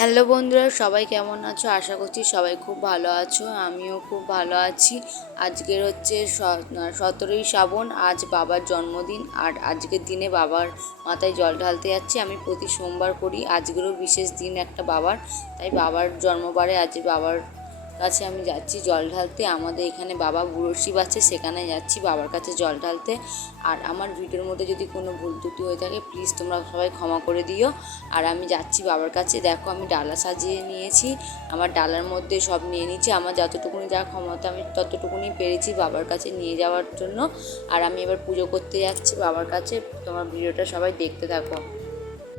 Hello বন্ধুরা, সবাই কেমন আছো? আশা করছি সবাই খুব ভালো আছো। আমিও খুব ভালো আছি। আজকের হচ্ছে 17ই শ্রাবণ। আজ বাবার জন্মদিন। আর আজকের দিনে বাবার মাথায় জল ঢালতে যাচ্ছি। আমি প্রতি সোমবার করি, আজকেরও বিশেষ দিন একটা বাবার, তাই বাবার জন্মবারে আজ বাবার কাছে আমি যাচ্ছি জল ঢালতে। আমাদের এখানে বাবা বুড়ো শিব আছে, সেখানে যাচ্ছি বাবার কাছে জল ঢালতে। আর আমার ভিডিওর মধ্যে যদি কোনো ভুল ত্রুটি হয়ে থাকে প্লিজ তোমরা সবাই ক্ষমা করে দিও। আর আমি যাচ্ছি বাবার কাছে। দেখো আমি ডালা সাজিয়ে নিয়েছি, আমার ডালার মধ্যে সব নিয়ে নিচ্ছি। আমার যতটুকুনি যা ক্ষমতা আমি ততটুকুনি পেরেছি বাবার কাছে নিয়ে যাওয়ার জন্য। আর আমি এবার পুজো করতে যাচ্ছি বাবার কাছে। তোমার ভিডিওটা সবাই দেখতে থাকো।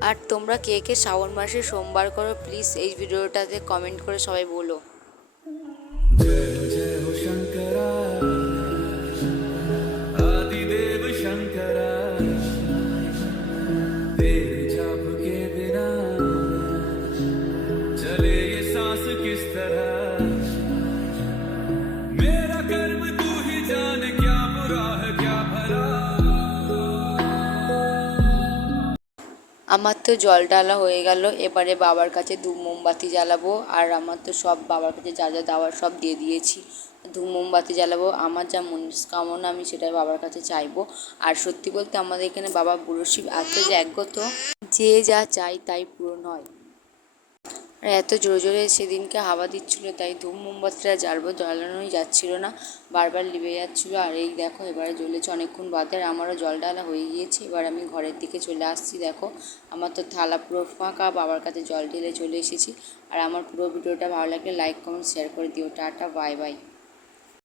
আর তোমরা কে কে শ্রাবণ মাসে সোমবার করো প্লিজ এই ভিডিওটাতে কমেন্ট করে সবাই বলো। जय जय हो शंकरा आदिदेव शंकरा तेरे जाप के बिना चले ये सांस किस तरह मेरा कर्म तू ही जान क्या बुरा है क्या भला। আমার তো জল ঢালা হয়ে গেল, এবারে বাবার কাছে ধূপ মোমবাতি জ্বালাবো। আর আমার তো সব বাবার কাছে যা যা দেওয়ার সব দিয়ে দিয়েছি। ধূপ মোমবাতি জ্বালাবো, আমার যা মনস্কামনা আমি সেটাই বাবার কাছে চাইবো। আর সত্যি বলতে আমাদের এখানে বাবা বুড়ো শিব এত জাগ্রত, যে যা চাই তাই পূরণ হয়। আর এত জোরে জোরে সেদিনকে হাওয়া দিচ্ছিলো, তাই ধূপ মোমবাতিটা জ্বালানোই যাচ্ছিল না, বারবার লিভে যাচ্ছিলো। আর এই দেখো এবারে জ্বলেছে অনেকক্ষণ বাদে। আর আমারও জল ঢালা হয়ে গিয়েছে, এবার আমি ঘরের দিকে চলে আসছি। দেখো আমার তো থালা পুরো ফাঁকা, বাবার কাছে জল ঢেলে চলে এসেছি। আর আমার পুরো ভিডিওটা ভালো লাগলে লাইক কমেন্ট শেয়ার করে দিও। Tata, bye bye.